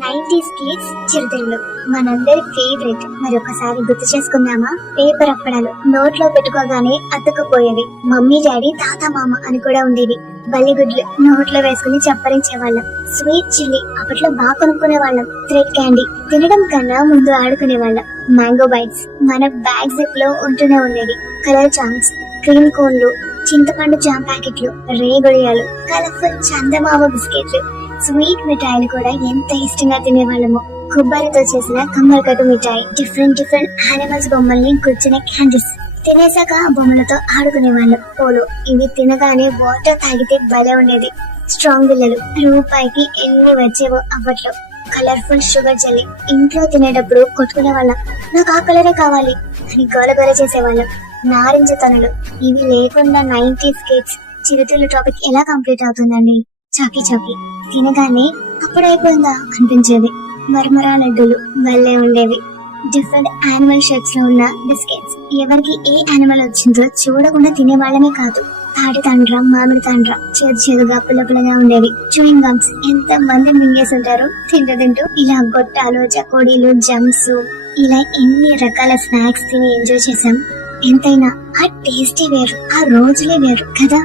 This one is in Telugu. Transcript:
90s కిడ్స్ చిరుతిళ్ళు మనందరి ఫేవరెట్. మరి ఒకసారి గుర్తు చేసుకుందామా? పేపర్ అప్పడాలు నోట్లో పెట్టుకోగానే అతుక్కుపోయేవి. మమ్మీ డాడీ తాత మామ అని కూడా ఉండేవి. బల్లిగుడ్లు నోట్లో వేసుకుని చప్పరించే వాళ్ళం. స్వీట్ చిల్లీ అప్పట్లో బాగా కొనుక్కునే వాళ్ళం. థ్రెడ్ క్యాండీ తినడం కన్నా ముందు ఆడుకునే వాళ్ళం. మ్యాంగో బైట్స్ మన బ్యాగ్ జిప్ లో ఉంటూనే ఉండేవి. కలర్ చాంప్స్, క్రీమ్ కోన్లు, చింతపండు జామ్ ప్యాకెట్లు, రేగొడియాలు, కలర్ఫుల్ చందమామ బిస్కెట్లు, స్వీట్ మిఠాయిలు కూడా ఎంత ఇష్టంగా తినేవాళ్ళము. కొబ్బరితో చేసిన కమ్మరికట్టు మిఠాయి, డిఫరెంట్ యానిమల్స్ బొమ్మల్ని కూర్చునే క్యాండీస్, తినేసాక బొమ్మలతో ఆడుకునే వాళ్ళం. పోలో ఇవి తినగానే వాటర్ తాగితే భలే ఉండేది. స్ట్రాంగ్ బిల్లలు రూపాయికి ఎన్ని వచ్చేవో అప్పట్లో. కలర్ఫుల్ షుగర్ జెల్లీ ఇంట్లో తినేటప్పుడు కొట్టుకునే వాళ్ళం. నాకు ఆ కలరే కావాలి అని గోలగోల చేసేవాళ్ళం. నారింజ తనులు ఇవి లేకుండా 90s కిడ్స్ చిరుతిళ్ళు టాపిక్ ఎలా కంప్లీట్ అవుతుందండి? చాకీ చాకీ తినగానే అప్పుడైపోయిందా అనిపించేది. మరమరా లడ్డూలు భలే ఉండేవి. డిఫరెంట్ యానిమల్ షేప్స్ లో ఉన్న బిస్కెట్స్. ఎవరికి ఏ యానిమల్ వచ్చిందో చూడకుండా తినేవాళ్ళమే కాదు. తాటి తండ్ర, మామిడి తండ్ర చేదుగా పుల్లపుల్లగా ఉండేవి. చూయింగ్ గమ్స్ ఎంత మంది మింగేసి ఉంటారు తింటూ. ఇలా గొట్టాలు, చకోడీలు, జమ్స్, ఇలా ఎన్ని రకాల స్నాక్స్ తిని ఎంజాయ్ చేసాం. ఎంతైనా ఆ టేస్టీ వేరు, ఆ రోజులే వేరు కదా.